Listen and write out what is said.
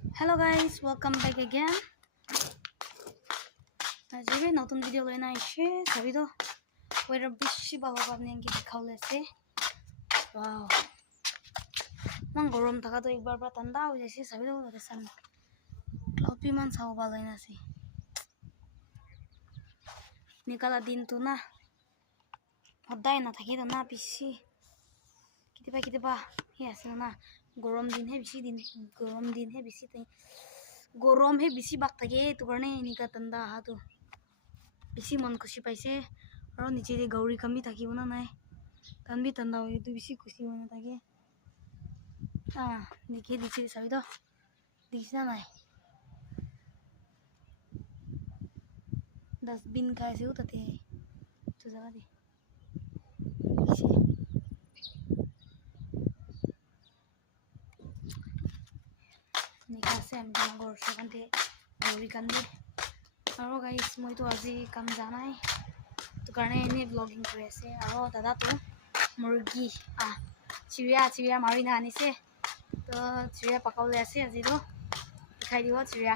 Hello guys, welcome back again. আজি भी নতুন ভিডিও লৈ আইছে সবি তো ওয়েদার বেশি ভালো আপনি কি দেখাও লেছে ওয়াও মান গরম থাকা তো একবার পুরা ঠান্ডা হয়ে যাচ্ছে সবি তো দেখছেন ক্লাউড भी মান চাও ভালো নাছি নিকালা দিন তো না সদায় না থাকি তো না বেশি কেতিয়াবা হে আছে না গরম দিন হে বেশি দিন গরম হে বেশি বাক থাকে তো কারণে নিকা ঠান্ডা হাতো বেশি মন খুশি পাইছে আৰু নিচে দে গৌৰী কামি থাকিব না নাই তানবি ঠান্ডা হয় তো বেশি খুশি হয় না থাকে নিকে দিছে চাবি তো দিছে না নাই ডাস্টবিন খাইছেও তাতে তো জায়গা দে দিছে নিকা আছে আমি ঘৰ সকান্তে গৌৰী কান্দি আৰু গাইস মই তো আজি কাম জানাই তো কাৰণে এনে ব্লগিং কৰি আছে আৰু দাদা তো মুৰ্গী চিৰিয়া মাৰি না আনিছে তো চিৰিয়া পকাবলৈ আছে আজি তো খাই দিব চিৰিয়া